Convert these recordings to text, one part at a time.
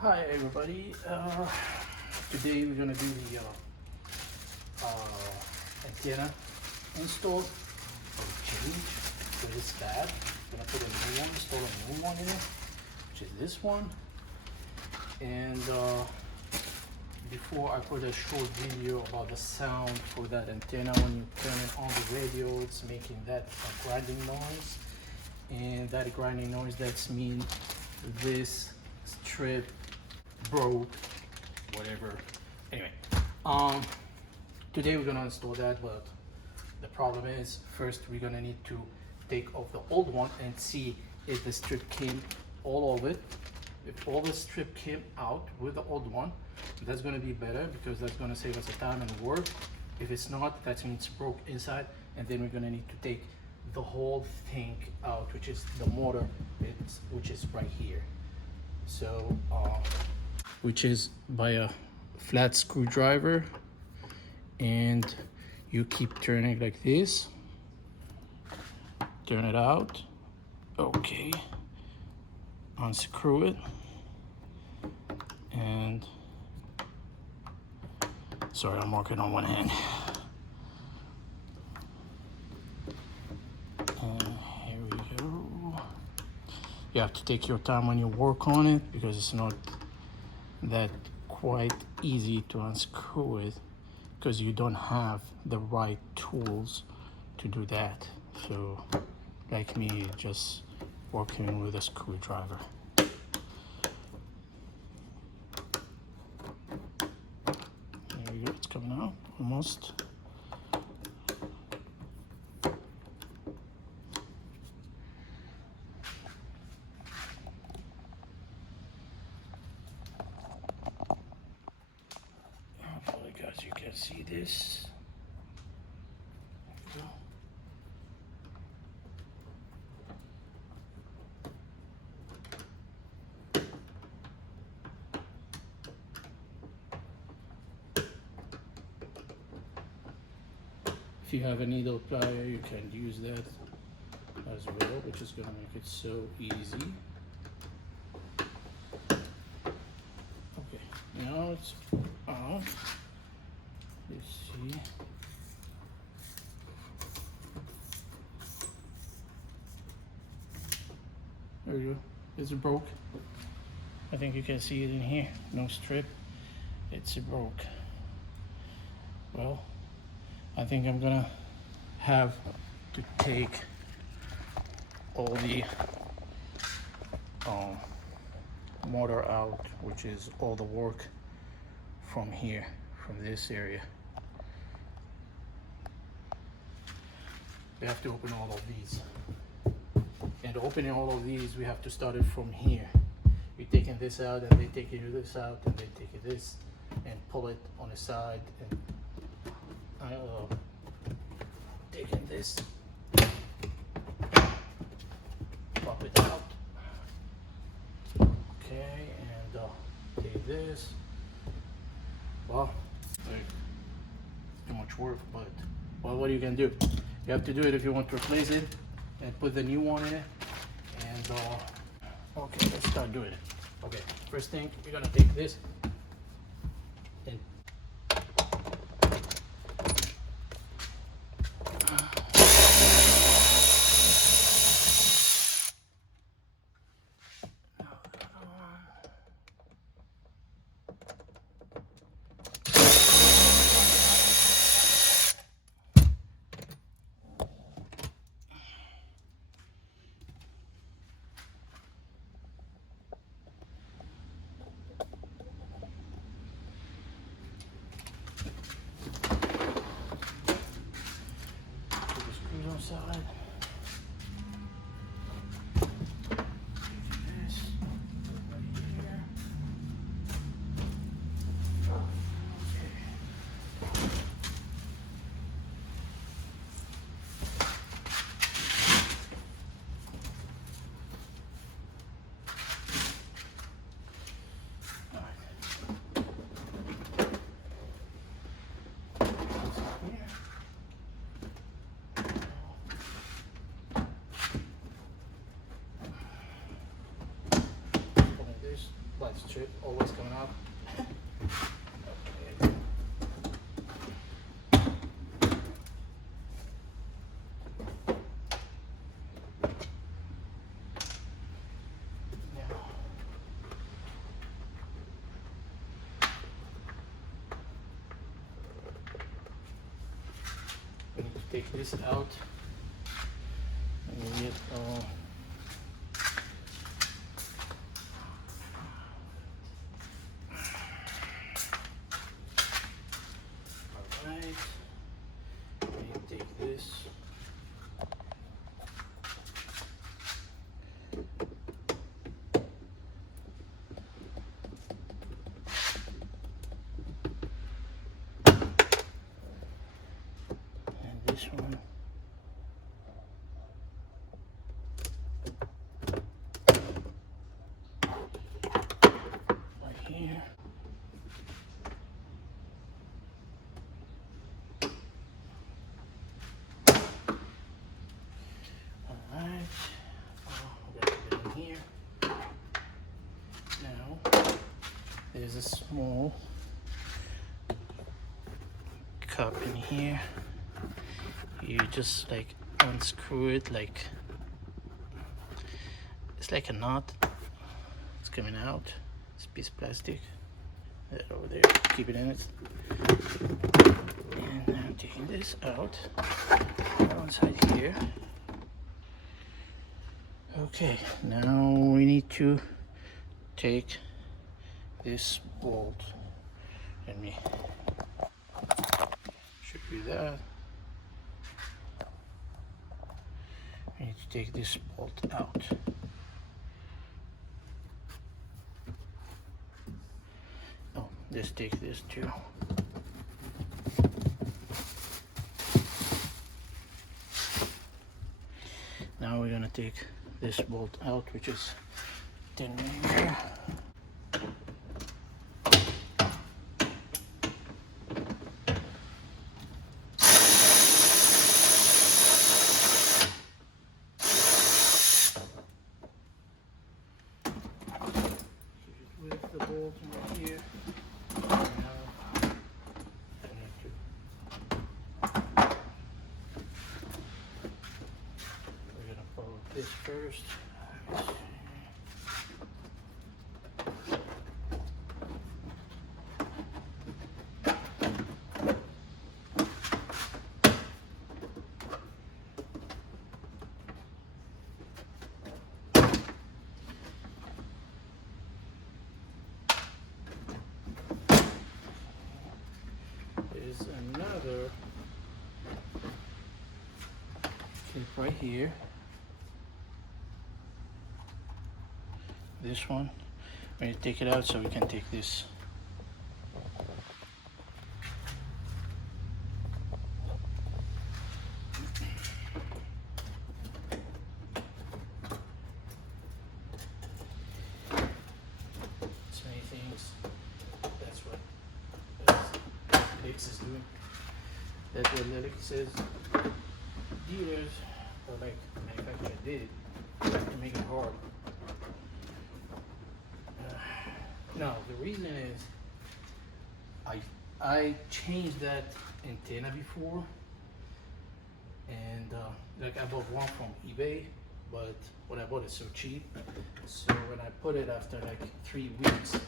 Hi everybody, today we're gonna do the antenna install or change for this tab. Gonna put a new one, install a new one in it, which is this one. And before I put a short video about the sound for that antenna, when you turn it on the radio, it's making that grinding noise. And that grinding noise, that's mean this strip broke, whatever. Anyway, today we're gonna install that, but the problem is first we're gonna need to take off the old one and see if the strip came, all of it. If all the strip came out with the old one, that's gonna be better because that's gonna save us a time and work. If it's not, that means it's broke inside, and then we're gonna need to take the whole thing out, which is the motor, which is right here. So which is by a flat screwdriver, and you keep turning like this, turn it out, okay, unscrew it, and sorry, I'm working on one hand. And here we go. You have to take your time when you work on it because it's not that quite easy to unscrew it because you don't have the right tools to do that. So like me, just working with a screwdriver. There we go, it's coming out almost. As you can see this. There we go. If you have a needle plier, you can use that as well, which is going to make it so easy. Okay, now it's off. Let's see. There we go. It's broke. I think you can see it in here. No strip. It's broke. Well, I think I'm gonna have to take all the motor out, which is all the work from here, from this area. We have to open all of these, and opening all of these, we have to start it from here. We're taking this out, and they take this out, and they take this and pull it on the side, and taking this, pop it out. Okay, and take this. Well, too much work, but well, what are you gonna do? You have to do it if you want to replace it and put the new one in it. And okay, let's start doing it. Okay, first thing, you're gonna take this and side. This right here. it always coming up. We need to take this out and we get alright, we take this. And this one. Right here. Alright. We got it in here. Now there's a small cup in here. You just like unscrew it, like it's like a knot. It's coming out. It's a piece of plastic. That over there. Keep it in it. And now taking this out. One side here. Okay, now we need to take this bolt. Let me show you that. We need to take this bolt out. Oh, let's take this too. Now we're gonna take this bolt out, which is 10 millimeter. With the bolt right here. Now I need to. We're gonna follow this first. There's another clip right here. This one. We're going to take it out so we can take this. So many things. That's what Lexus is doing. That's what Lexus says. Dealers, or like manufacturer did, to make it hard. No, the reason is I changed that antenna before, and like I bought one from eBay, but when I bought it so cheap, so when I put it after like 3 weeks,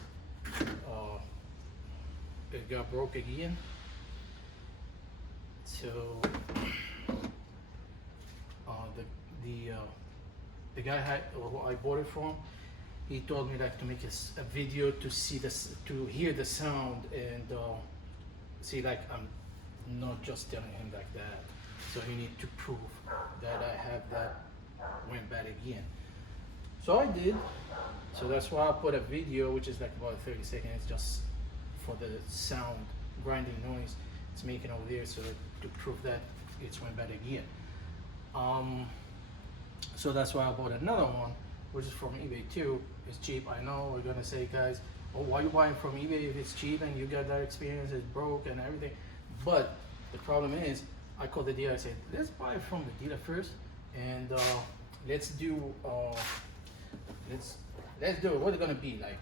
it got broke again. So the guy who I bought it from, he told me like to make a video to see this, to hear the sound, and see like I'm not just telling him like that. So he need to prove that I have that went bad again. So I did. So that's why I put a video, which is like about 30 seconds, just for the sound grinding noise it's making over there, so to prove that it's went bad again. So that's why I bought another one, which is from eBay too. It's cheap. I know we're gonna say, guys, oh, why you buying from eBay if it's cheap and you got that experience, it's broke and everything. But the problem is, I called the dealer. I said, let's buy it from the dealer first, and let's do it. What's it gonna be like?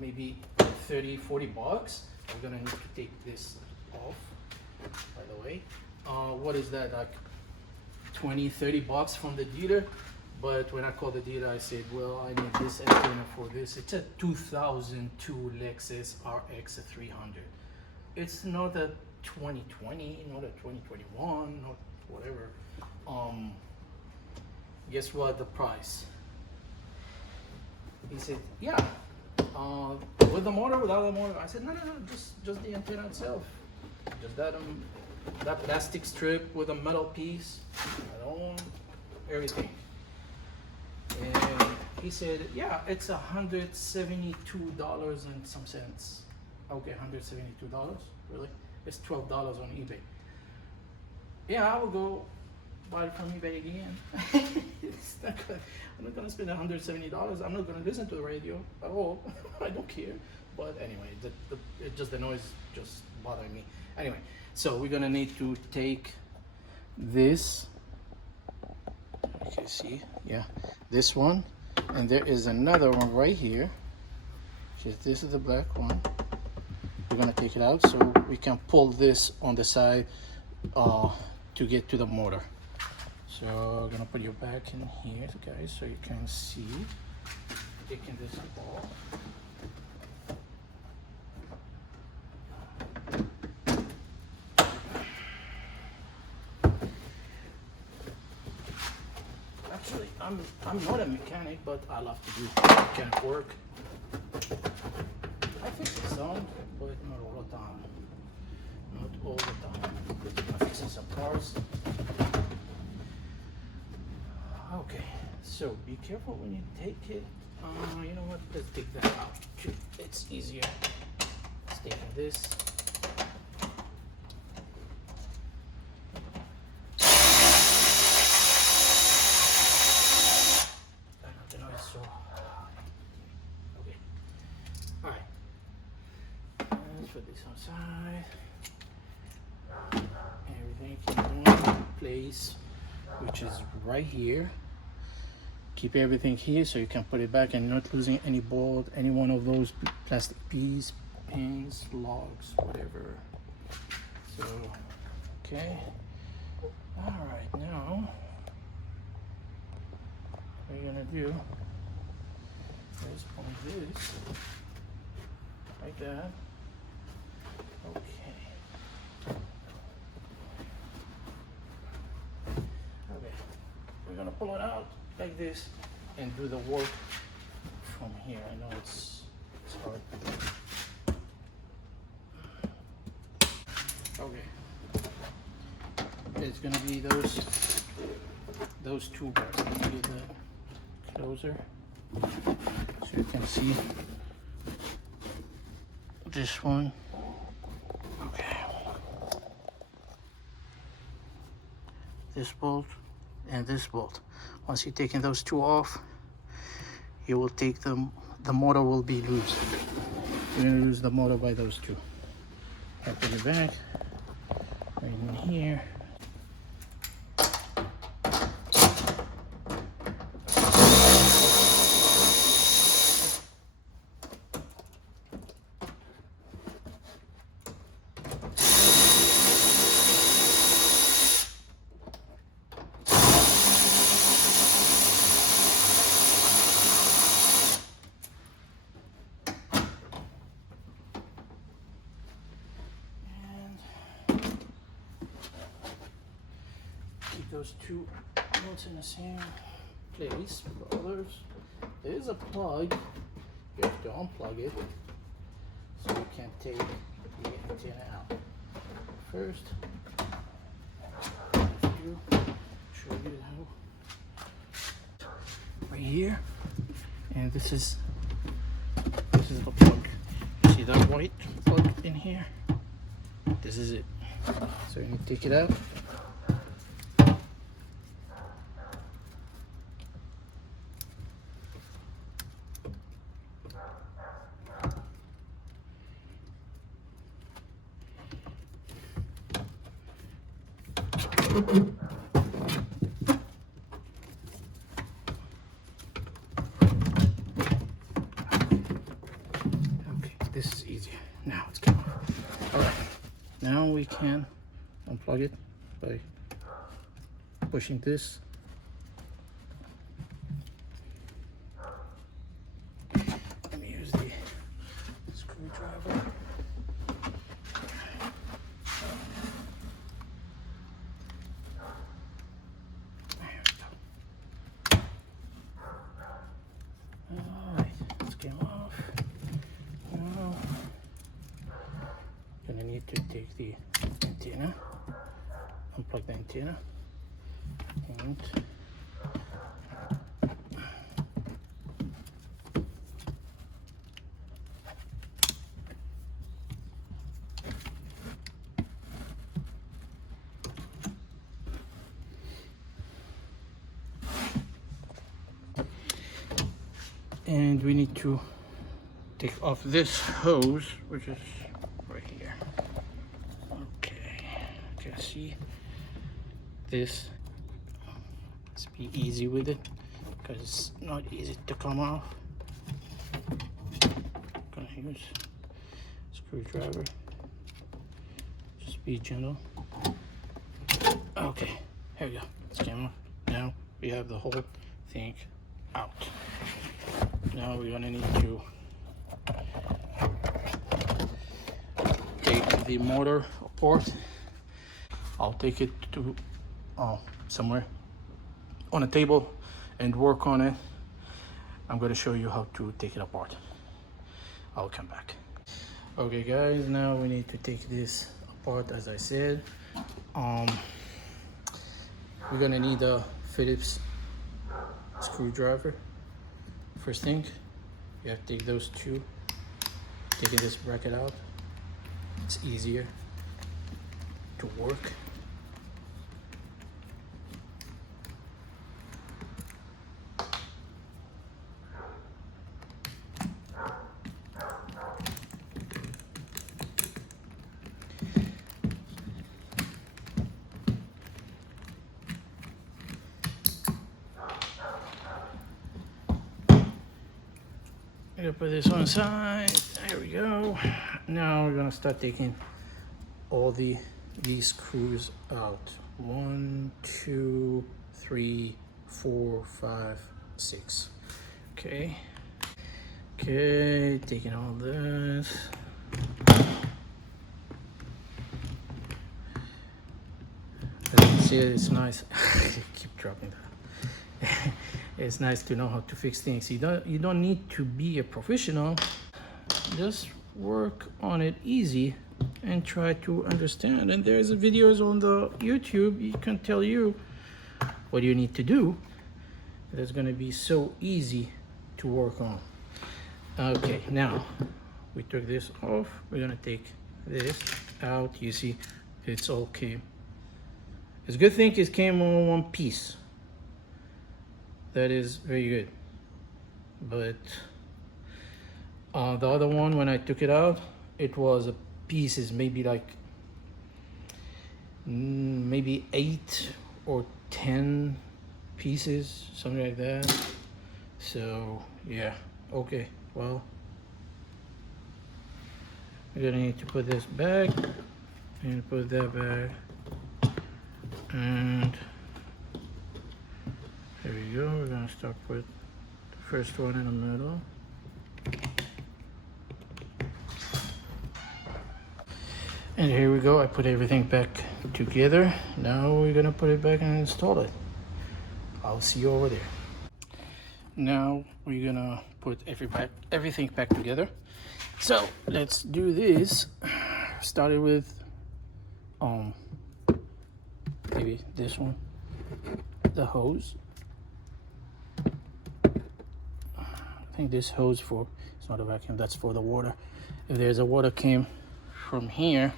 maybe 30-40 bucks. I'm gonna need to take this off, by the way. What is that, like 20-30 bucks from the dealer? But when I called the dealer, I said, well, I need this antenna for this. It's a 2002 Lexus RX300. It's not a 2020, not a 2021, not whatever. Guess what, the price? He said, yeah, with the motor, without the motor. I said, no, just the antenna itself. Just that plastic strip with a metal piece. I don't want everything. And he said, yeah, it's $172 and some cents. Okay, $172, really? It's $12 on eBay. Yeah, I will go buy it from eBay again. I'm not gonna spend $170. I'm not gonna listen to the radio at all. I don't care. But anyway, the noise just bothering me. Anyway, so we're gonna need to take this. You can see, yeah, this one, and there is another one right here. This is the black one. We're gonna take it out so we can pull this on the side to get to the motor. So I'm gonna put you back in here, guys, so you can see. Taking this off. Actually, I'm not a mechanic, but I love to do mechanic work. I fix some, but not all the time. Not all the time. I'm fixing some cars. Okay, so be careful when you take it. You know what? Let's take that out. It's easier. Let's take this. Put this on side. Everything keep going in place, which is right here. Keep everything here so you can put it back and you're not losing any bolt, any one of those plastic pieces, pins, logs, whatever. So, okay. All right, now what you're gonna do is point this like that. Okay. We're gonna pull it out like this and do the work from here. I know it's hard. Okay. It's gonna be those two bars. Let me get that closer so you can see this one. This bolt and this bolt. Once you've taken those two off, you will take them, the motor will be loose. You're gonna lose the motor by those two. I put it back right in here. Those two bolts in the same place for others. There is a plug. You have to unplug it so you can take the antenna out. First, I have to show you how. Right here, and this is the plug. You see that white plug in here? This is it. So you need to take it out. Now we can unplug it by pushing this. Let me use the screwdriver. Alright, let's get off. Now, gonna need to take the antenna, unplug the antenna, and we need to take off this hose, which is right here. Okay, you can see this. Let's be easy with it because it's not easy to come off. Gonna use screwdriver. Just be gentle. Okay, here we go. It's came off. Now we have the whole thing out. Now we're gonna need to take the motor apart. I'll take it to somewhere on a table and work on it. I'm going to show you how to take it apart. I'll come back. Okay guys, now we need to take this apart. As I said, we're going to need a Phillips screwdriver. First thing, you have to take those two, taking this bracket out. It's easier to work. I'm gonna put this on the side. There we go. Now we're gonna start taking all these screws out. 1, 2, 3, 4, 5, 6. Okay. Okay, taking all this. As you can see, it's nice. Keep dropping that. It's nice to know how to fix things. You don't need to be a professional. Just work on it easy and try to understand. And there's videos on the YouTube. You can tell you what you need to do. That's gonna be so easy to work on. Okay, now we took this off. We're gonna take this out. You see, it's all came. It's a good thing it came on one piece. That is very good. But the other one, when I took it out, it was pieces, maybe like maybe 8 or 10 pieces, something like that. So yeah, okay, well, we're gonna need to put this back and put that back, and there we go. We're gonna start with the first one in the middle. And here we go. I put everything back together. Now we're gonna put it back and install it. I'll see you over there. Now we're gonna put everything back together. So let's do this. Started with maybe this one, the hose. I think this hose for, it's not a vacuum, that's for the water. If there's a water came from here,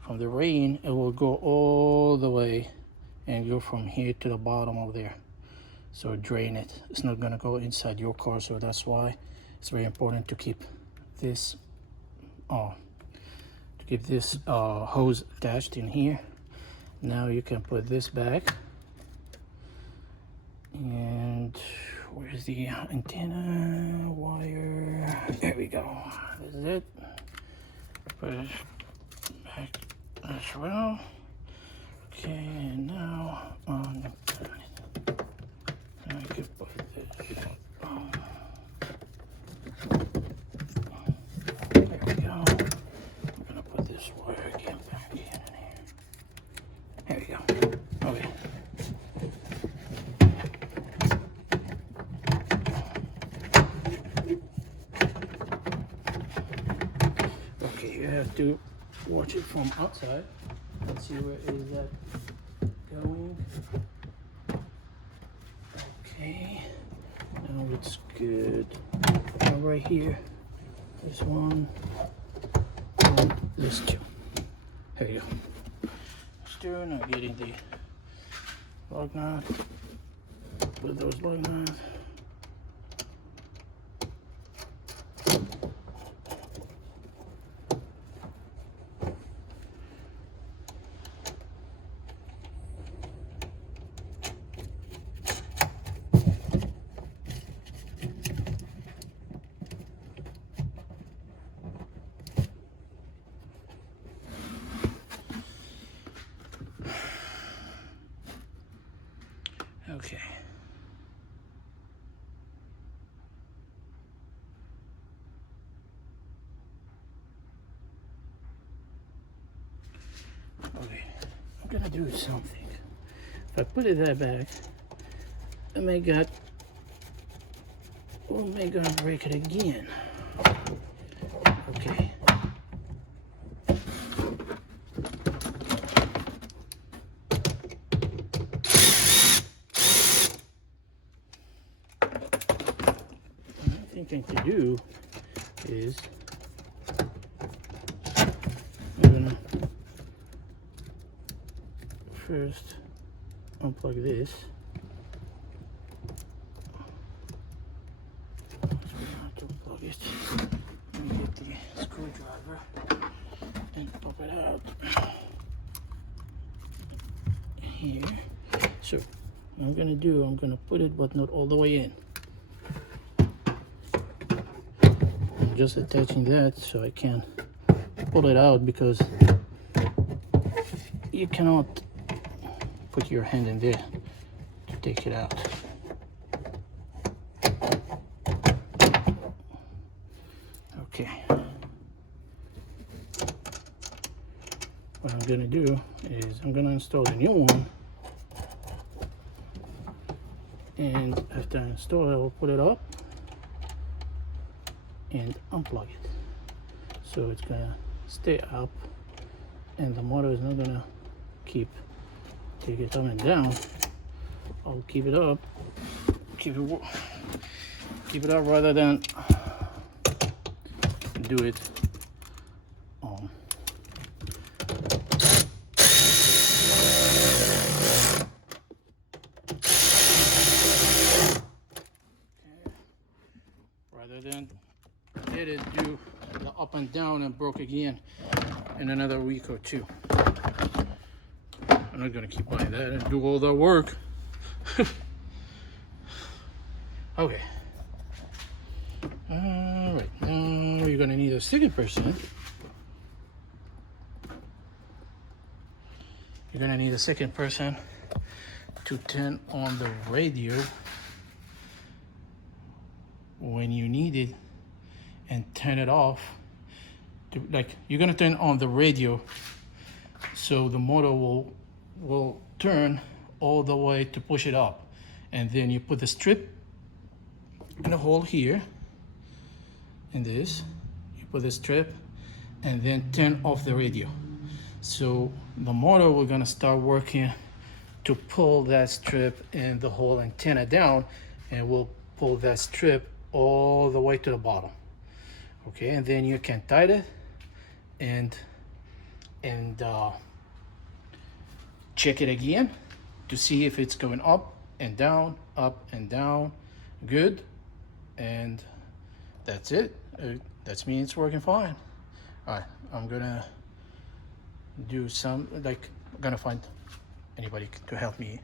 from the rain, it will go all the way and go from here to the bottom of there. So drain it. It's not gonna go inside your car, so that's why it's very important to keep this hose attached in here. Now you can put this back. And where's the antenna wire? There we go. This is it. Put it back as well. Okay, and now on the back, I can put this. There we go. I'm gonna put this wire again back in here. There we go. Okay. Okay, you have to watch it from outside and see where is that going. Okay, now it's good. Now right here, this one and this two. There you go. Steering, now getting the lug nut. Put those lug nuts. Okay. Okay, I'm gonna do something. If I put it that back, I may got break it again. Okay. Thing to do is I'm gonna first unplug this. So we have to plug it and get the screwdriver and pop it out here. So what I'm gonna put it but not all the way in. Just attaching that so I can pull it out, because you cannot put your hand in there to take it out. Okay. What I'm gonna do is I'm gonna install a new one, and after I install it, I'll put it up and unplug it, so it's gonna stay up and the motor is not gonna take it up and down. I'll keep it up, keep it up rather than do it on. Rather than let it do the up and down and broke again in another week or two. I'm not gonna keep buying that and do all that work. Okay. All right, now you're gonna need a second person. You're gonna need a second person to turn on the radio when you need it and turn it off. Like, you're gonna turn on the radio so the motor will turn all the way to push it up, and then you put the strip in a hole here in this, you put the strip and then turn off the radio. So the motor we're gonna start working to pull that strip and the whole antenna down, and we'll pull that strip all the way to the bottom. Okay, and then you can tighten it and check it again to see if it's going up and down, good, and that's it. That means it's working fine. All right, I'm gonna do some, like, I'm gonna find anybody to help me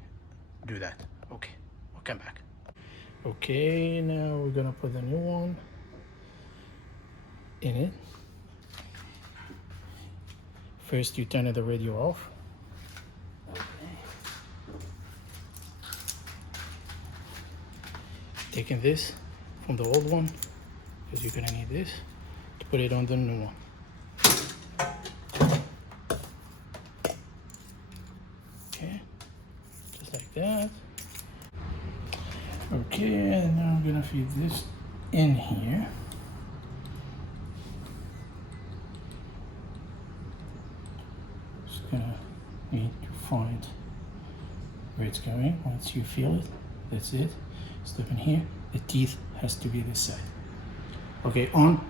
do that. Okay, I'll come back. Okay, now we're gonna put the new one in it. First, you turn the radio off. Taking this from the old one, because you're gonna need this to put it on the new one. Okay, just like that. Okay, and now I'm gonna feed this in here. Just gonna need to find where it's going. Once you feel it, that's it. Step in here. The teeth has to be this side. Okay, on.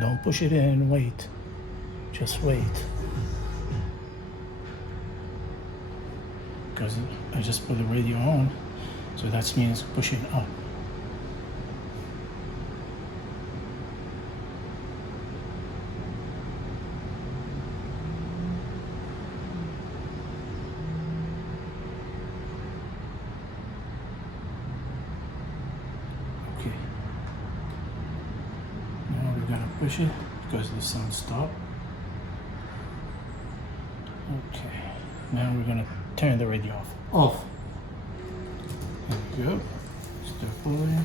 Don't push it in, wait. Just wait. Because I just put the radio on, so that means pushing up. Okay. Now we're gonna push it because the sound stopped. Okay. Now we're gonna turn the radio off. Off. There we go. Start pulling.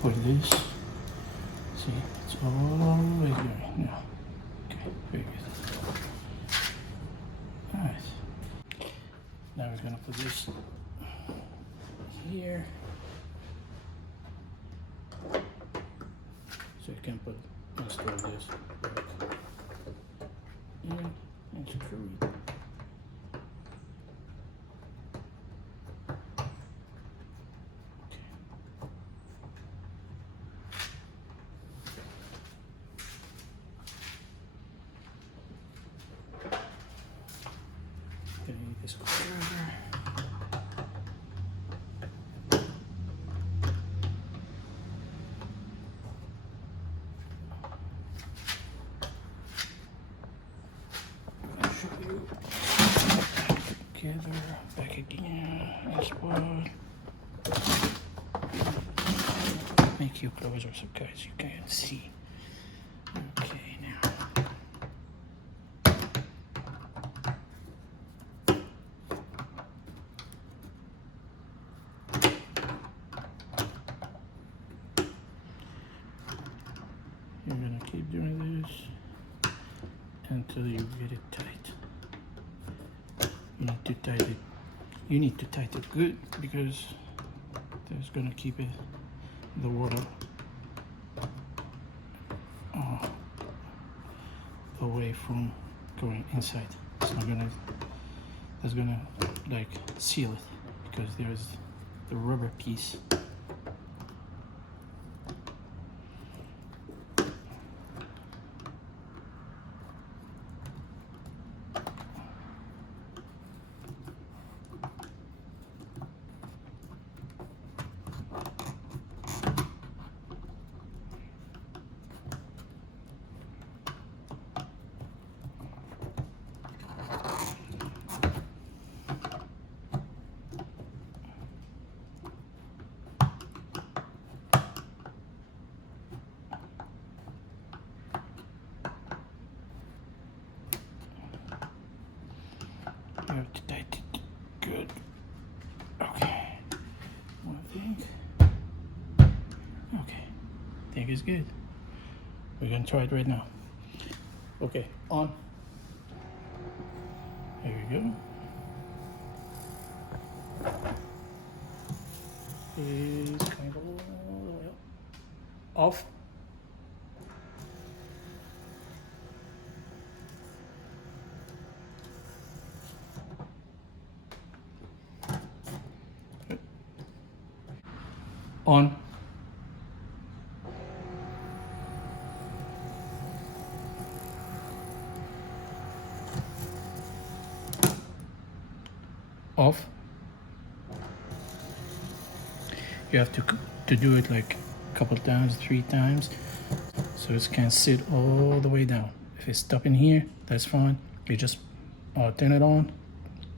Put this. See, it's always going now. Okay, very good. Alright. Now we're gonna put this here. So you can install this in and screw it. Gonna need this screwdriver. Together, back again, export. Make you closer so guys you can see. Okay, now. You're gonna keep doing this until you get it tight. You need to tighten it. You need to tighten it good because that's gonna keep it the water away from going inside. It's not gonna. That's gonna like seal it because there's the rubber piece. You have to tighten it good. Okay. One thing. Okay. I think it's good. We're gonna try it right now. Okay, on. There we go. It's kind of off. On. Off. You have to do it like a couple times, 3 times, so it can sit all the way down. If it's stopping here, that's fine. You just turn it on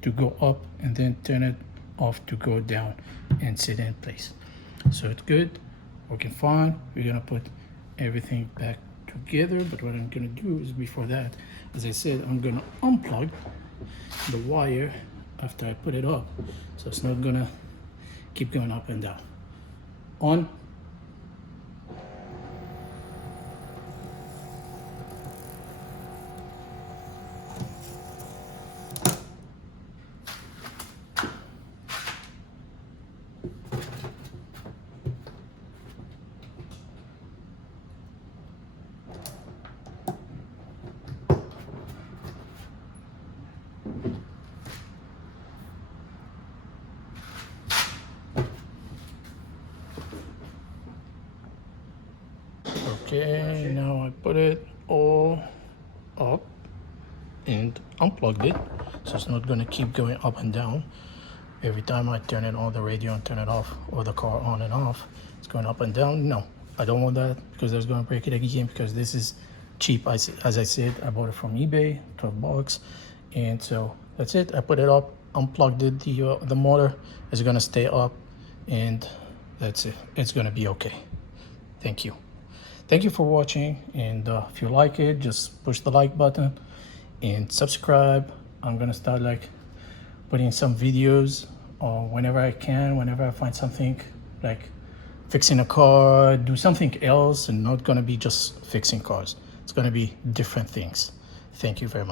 to go up and then turn it off to go down and sit in place. So it's good, working fine. We're gonna put everything back together, but what I'm gonna do is, before that, as I said, I'm gonna unplug the wire after I put it up, so it's not gonna keep going up and down. On. Okay, now I put it all up and unplugged it, so it's not gonna keep going up and down. Every time I turn it on, the radio, and turn it off, or the car on and off, it's going up and down. No, I don't want that, because that's gonna break it again, because this is cheap. As I said, I bought it from eBay, 12 bucks. And so that's it. I put it up, unplugged it. The motor is gonna stay up, and that's it. It's gonna be okay. Thank you. Thank you for watching, and if you like it, just push the like button and subscribe. I'm gonna start like putting some videos whenever I can, whenever I find something, like fixing a car, do something else, and not gonna be just fixing cars. It's gonna be different things. Thank you very much.